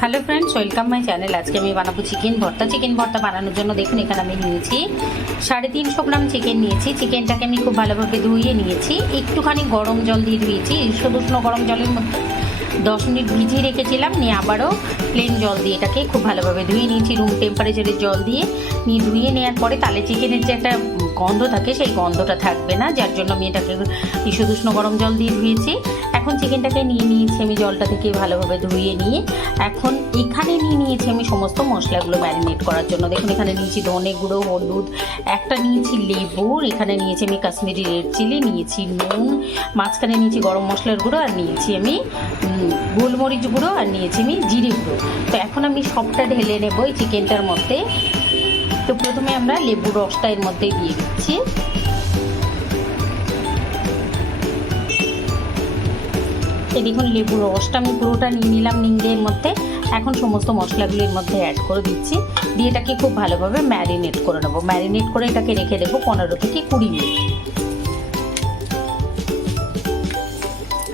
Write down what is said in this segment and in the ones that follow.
Hello friends, welcome my channel. আজকে আমি বানাবো চিকেন ভর্তা। চিকেন ভর্তা বানানোর জন্য দেখুন এখানে আমি নিয়েছি 350 গ্রাম চিকেন নিয়েছি। চিকেনটাকে আমি খুব ভালোভাবে ধুয়ে নিয়েছি, একটুখানি গরম জল দিয়ে ধুয়েছি। উষ্ণ গরম জলের মধ্যে 10 মিনিট ভিজিয়ে রেখেছিলাম, নিয়ে আবারও প্লেন জল দিয়ে এটাকে খুব ভালোভাবে ধুয়ে নিয়েছি, রুম টেম্পারেচারের জল দিয়ে। ধুয়ে নেওয়ার পরে তাহলে চিকেনের যে একটা গন্ধ থাকে সেই গন্ধটা থাকবে না, যার জন্য আমি এটাকে উষ্ণ গরম জল দিয়ে ধুয়েছি। এখন চিকেনটাকে নিয়ে নিয়েছি আমি জলটা থেকে ভালোভাবে ধুয়ে নিয়ে। এখন এখানে নিয়ে নিয়েছি আমি সমস্ত মশলাগুলো ম্যারিনেট করার জন্য। দেখুন এখানে নিয়েছি ধনে গুঁড়ো, হলুদ, একটা নিয়েছি লেবু, এখানে নিয়েছি আমি কাশ্মীরি রেড চিলি, নিয়েছি নুন, মাঝখানে নিয়েছি গরম মশলার গুঁড়ো, আর নিয়েছি আমি গোলমরিচ গুঁড়ো, আর নিয়েছি আমি জিরে গুঁড়ো। তো এখন আমি সবটা ঢেলে নেবো এই চিকেনটার মধ্যে। তো প্রথমে আমরা লেবুর রসটা এর মধ্যে দিয়ে দিচ্ছি। এই দেখুন লেবুর রসটা আমি পুরোটা নিয়ে নিলাম নিংড়ের মধ্যে। এখন সমস্ত মশলাগুলো এর মধ্যে অ্যাড করে দিচ্ছি, দিয়ে এটাকে খুব ভালোভাবে ম্যারিনেট করে নেবো। ম্যারিনেট করে এটাকে রেখে দেবো 15 থেকে 20 মিনিট।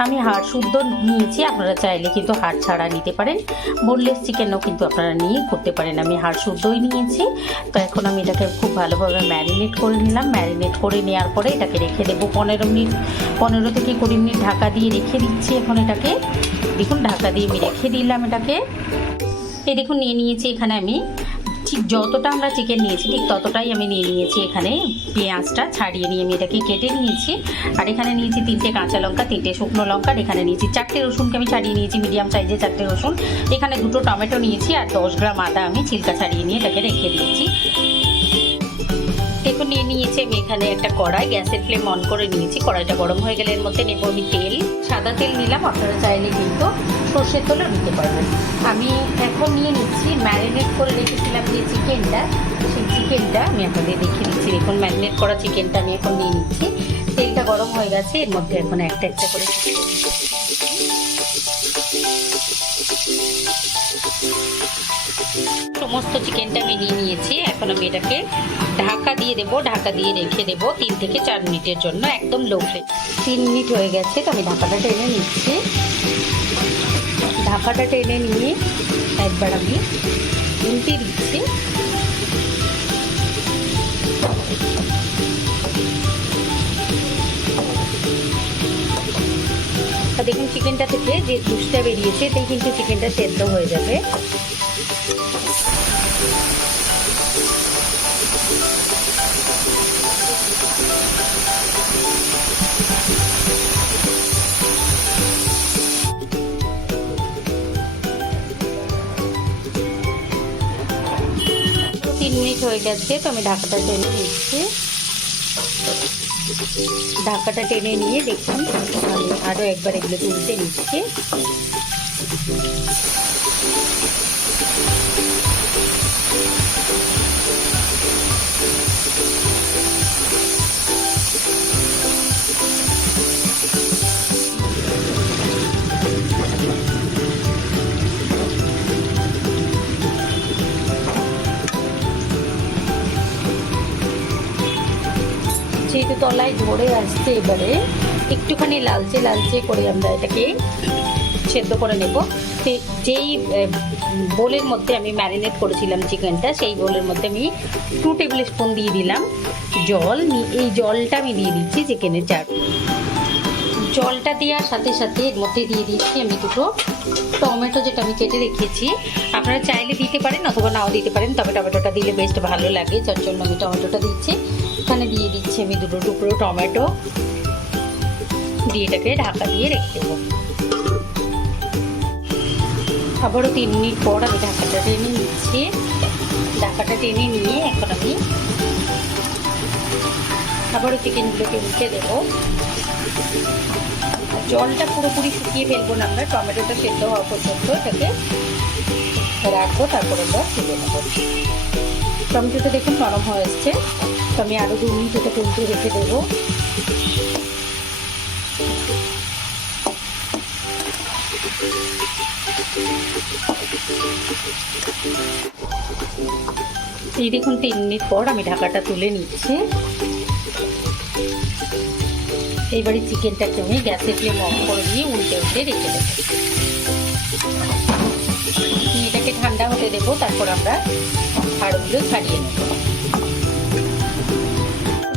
আমি হাড় শুদ্ধ নিয়েছি, আপনারা চাইলে কিন্তু হাড় ছাড়া নিতে পারেন, বোনলেস চিকেনও কিন্তু আপনারা নিয়ে করতে পারেন। আমি হাড় শুদ্ধই নিয়েছি। তো এখন আমি এটাকে খুব ভালোভাবে ম্যারিনেট করে নিলাম। ম্যারিনেট করে নেওয়ার পরে এটাকে রেখে দেবো 15 থেকে 20 মিনিট ঢাকা দিয়ে রেখে দিচ্ছি। এখন এটাকে দেখুন ঢাকা দিয়ে আমি রেখে দিলাম এটাকে। এই দেখুন নিয়ে নিয়েছি এখানে আমি ঠিক যতটা আমরা চিকেন নিয়েছি ঠিক ততটাই আমি নিয়ে নিয়েছি। এখানে পেঁয়াজটা ছাড়িয়ে নিয়ে আমি এটাকে কেটে নিয়েছি। আর এখানে নিয়েছি 3টে কাঁচা লঙ্কা, 3টে শুকনো লঙ্কা, এখানে নিয়েছি 4টে রসুনকে আমি ছাড়িয়ে নিয়েছি, মিডিয়াম সাইজে 4টে রসুন, এখানে 2টো টমেটো নিয়েছি, আর 10 গ্রাম আদা আমি ছিলকা ছাড়িয়ে নিয়ে এটাকে রেখে দিয়েছি। দেখুন নিয়ে নিয়েছি আমি এখানে একটা কড়াই, গ্যাসের ফ্লেম অন করে নিয়েছি। কড়াইটা গরম হয়ে গেলে এর মধ্যে নেবো আমি তেল। সাদা তেল নিলাম, আপনারা চাইলে কিন্তু সর্ষের তেলও নিতে পারবেন। আমি এখন নিয়ে নিচ্ছি ম্যারিনেট করে রেখেছিলাম যে চিকেনটা, সেই চিকেনটা আমি আপনাদের দেখিয়ে দিচ্ছি। দেখুন ম্যারিনেট করা চিকেনটা আমি এখন নিয়ে নিচ্ছি। তেলটা গরম হয়ে গেছে, এর মধ্যে এখন একটা একটা করে সমস্ত চিকেনটা আমি নিয়ে নিয়েছি। এখন আমি এটাকে ঢাকা দিয়ে দেবো, ঢাকা দিয়ে রেখে দেবো 3 থেকে 4 মিনিটের জন্য, একদম লো ফ্লেম। 3 মিনিট হয়ে গেছে, তো আমি ঢাকাটা টেনে নিচ্ছি। ঢাকাটা টেনে নিয়ে একবার আমি উল্টে দিচ্ছি। দেখুন চিকেনটা থেকে যে জুসটা বেরিয়েছে এতেই কিন্তু চিকেনটা সেদ্ধ হয়ে যাবে। তো 3 মিনিট হয়ে গেছে, তো আমি ঢাকাটা টেনে নিচ্ছি। ঢাকাটা টেনে নিয়ে দেখুন আমি আরও একবার এগুলো তুলতে নিচ্ছি। যেহেতু তলায় ধরে আসছে, এবারে একটুখানি লালচে লালচে করে আমরা এটাকে সেদ্ধ করে নেব। যেই বোলের মধ্যে আমি ম্যারিনেট করেছিলাম চিকেনটা, সেই বোলের মধ্যে আমি 2 টেবিল স্পুন দিয়ে দিলাম জল। এই জলটা আমি দিয়ে দিচ্ছি চিকেনের জলটা দেওয়ার সাথে সাথে এর মধ্যে দিয়ে দিচ্ছি আমি 2টো টমেটো, যেটা আমি কেটে রেখেছি। আপনারা চাইলে দিতে পারেন অথবা নাও দিতে পারেন, তবে টমেটোটা দিলে বেশ ভালো লাগে, যার জন্য আমি টমেটোটা দিচ্ছি। এখানে দিয়ে দিচ্ছি আমি 2টো টুকরো টমেটো, দিয়ে এটাকে ঢাকা দিয়ে রেখে দেবো। আবারও 3 মিনিট পর আমি ঢাকাটা টেনে নিচ্ছি। ঢাকাটা টেনে নিয়ে এখন আমি আবারও চিকেনগুলোকে উঠে দেবো। জলটা পুরোপুরি শুকিয়ে ফেলবো না আমরা, টমেটোটা সেদ্ধ হওয়া পর্যন্ত এটাকে রাখবো, তারপরে আমরা তুলে নেবো। টমেটোটা দেখুন নরম হয়ে এসছে, তো আমি আরও 2 মিনিট এটাকে উল্টে রেখে দেবো। এই দেখুন 3 মিনিট পর আমি ঢাকাটা তুলে নিচ্ছি। এইবারে চিকেনটাকে আমি গ্যাসের ফ্লেম অফ করে দিয়ে উল্টে রেখে দেবো। হতে দেবো, তারপর আমরা হাড়গুলো ছাড়িয়ে নেব।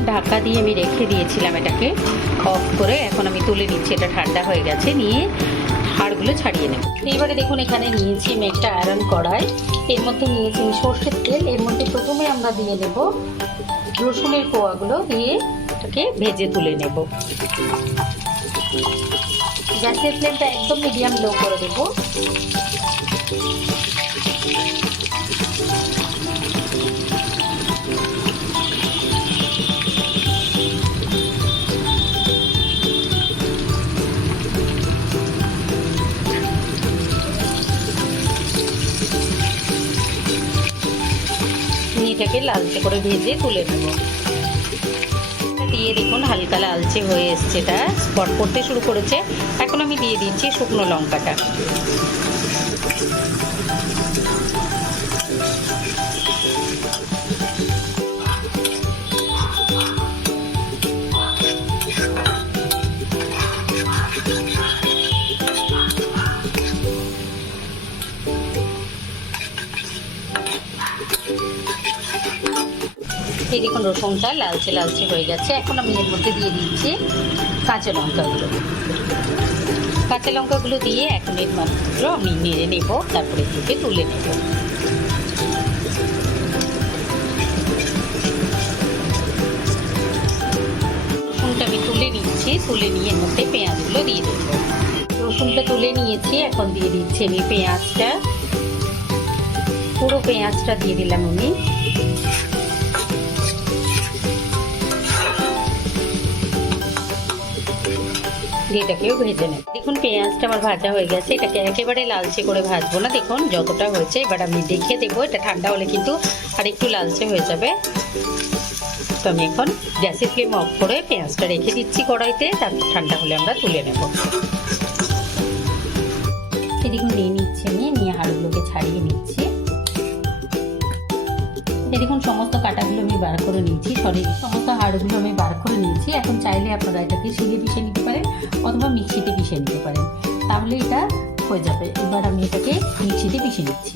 ঢাকা দিয়ে আমি রেখে দিয়েছিলাম এটাকে অফ করে, এখন আমি তুলে নিচ্ছি, এটা ঠান্ডা হয়ে গেছে, নিয়ে হাড়গুলো ছাড়িয়ে নেব। এবারে দেখুন এখানে নিয়েছি আমি একটা আয়রন কড়াই, এর মধ্যে নিয়েছি আমি সর্ষের তেল। এর মধ্যে প্রথমে আমরা দিয়ে নেব রসুনের কোয়াগুলো, দিয়ে এটাকে ভেজে তুলে নেব। গ্যাসের ফ্লেমটা একদম মিডিয়াম লো করে দেব। এটাকে লালচে করে ভেজে তুলে নেব। দিয়ে দেখুন হালকা লালচে হয়ে এসছে, এটা স্পট করতে শুরু করেছে। এখন আমি দিয়ে দিচ্ছি শুকনো লঙ্কাটা। এই দেখুন রসুনটা লালচে লালচে হয়ে গেছে। এখন আমি এর মধ্যে দিয়ে দিচ্ছি কাঁচা লঙ্কাগুলো। কাঁচা লঙ্কাগুলো দিয়ে 1 মিনিট মাত্র আমি নেড়ে নেব, তারপরে এগুলোকে তুলে নেব। রসুনটা আমি তুলে নিচ্ছি, তুলে নিয়ে এর মধ্যে পেঁয়াজগুলো দিয়ে দেব। রসুনটা তুলে নিয়েছি, এখন দিয়ে দিচ্ছি আমি পেঁয়াজটা। পুরো পেঁয়াজটা দিয়ে দিলাম আমি। এটাকেও ভেজে নেব। দেখুন পেঁয়াজটা আমার ভাজা হয়ে গেছে, এটাকে একেবারে লালচে করে ভাজবো না, দেখুন যতটা হয়েছে। এবার আমি দেখে দেবো, এটা ঠান্ডা হলে কিন্তু আর একটু লালচে হয়ে যাবে। তো আমি এখন গ্যাসের ফ্লেম অফ করে পেঁয়াজটা রেখে দিচ্ছি কড়াইতে, তারপর ঠান্ডা হলে আমরা তুলে নেব। দেখুন নিয়ে নিচ্ছি আমি, নিয়ে হাড়গুলোকে ছাড়িয়ে নিচ্ছি। দেখুন সমস্ত কাটাগুলো আমি বার করে নিয়েছি, সমস্ত হাড়গুলো আমি বার করে নিয়েছি। এখন চাইলে আপনারা এটাকে শিলে পিষে নিতে পারেন অথবা মিক্সিতে পিষে নিতে পারেন, তাহলে এটা হয়ে যাবে। এবার আমি এটাকে মিক্সিতে পিষে নিচ্ছি।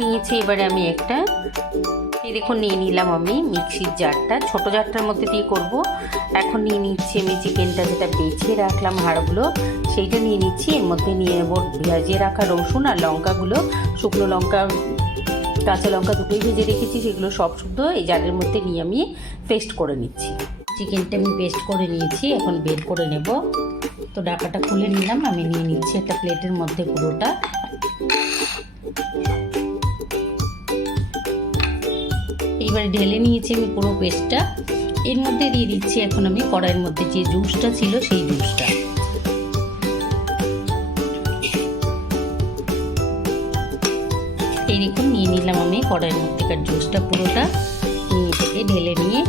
নিয়েছি এবারে আমি একটা, এই দেখুন নিয়ে নিলাম আমি মিক্সির জারটা, ছোট জারটার মধ্যে দিয়ে করব। এখন নিয়ে নিচ্ছি আমি চিকেনটা, যেটা বেছে রাখলাম হাড়গুলো, সেইটা নিয়ে নিচ্ছি। এর মধ্যে নিয়ে নেব ভেজে রাখা রসুন আর লঙ্কাগুলো, শুকনো লঙ্কা কাঁচা লঙ্কা দুটোই ভেজে রেখেছি, সেগুলো সব শুদ্ধ এই জারের মধ্যে নিয়ে আমি পেস্ট করে নিচ্ছি। চিকেনটা আমি পেস্ট করে নিয়েছি, এখন বের করে নেব। তো ঢাকাটা খুলে নিলাম, আমি নিয়ে নিচ্ছি একটা প্লেটের মধ্যে পুরোটা। এইবারে ঢেলে নিয়েছি আমি পুরো পেস্টটা। এর মধ্যে দিয়ে দিচ্ছি এখন আমি কড়াইয়ের মধ্যে যে জুসটা ছিল সেই জুসটা। এই দেখুন নিয়ে নিলাম আমি কড়াইয়ের মধ্যেকার জুসটা পুরোটা, নিয়ে থেকে ঢেলে নিয়ে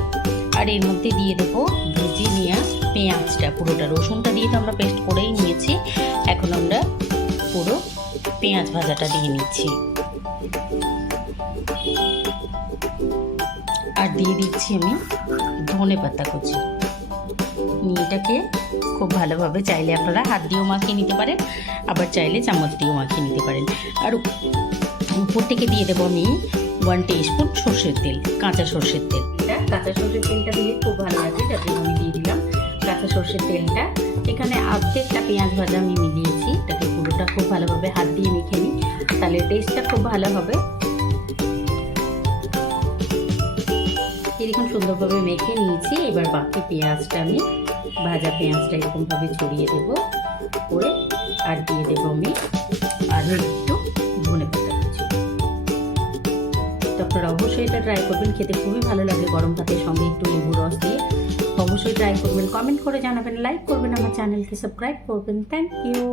আর এর মধ্যে দিয়ে দেবো ভেজে নেওয়া পেঁয়াজটা পুরোটা। রসুনটা দিয়ে তো আমরা পেস্ট করেই নিয়েছি, এখন আমরা পুরো পেঁয়াজ ভাজাটা দিয়ে নিচ্ছি। আর দিয়ে দিচ্ছি আমি ধনেপাতা কুচি। এটাকে খুব ভালোভাবে, চাইলে আপনারা হাত দিয়েও মাখিয়ে নিতে পারেন, আবার চাইলে চামচ দিয়েও মাখিয়ে নিতে পারেন। আর উপর থেকে দিয়ে দেবো আমি 1 টিস্পুন সর্ষের তেল, কাঁচা সর্ষের তেল। এটা কাঁচা সর্ষের তেলটা দিয়ে খুব ভালো লাগে, যাতে আমি দিয়ে দিলাম কাঁচা সর্ষের তেলটা। এখানে অর্ধেকটা পেঁয়াজ ভাজা আমি মিলিয়েছি, এটাকে পুরোটা খুব ভালোভাবে হাত দিয়ে মেখে নিই, তাহলে টেস্টটা খুব ভালো হবে। এরকম সুন্দরভাবে মেখে নিয়েছি। এবার বাকি পেঁয়াজটা আমি, ভাজা পেঁয়াজটা এরকমভাবে ছড়িয়ে দেবো করে, আর দিয়ে দেবো আমি আরও একটু ধনেপাতা কুচি। তো আপনারা অবশ্যই এটা ট্রাই করবেন, খেতে খুবই ভালো লাগে গরম ভাতের সঙ্গে একটু লেবু রস দিয়ে। অবশ্যই ট্রাই করবেন, কমেন্ট করে জানাবেন, লাইক করবেন, আমার চ্যানেলকে সাবস্ক্রাইব করবেন। Thank you.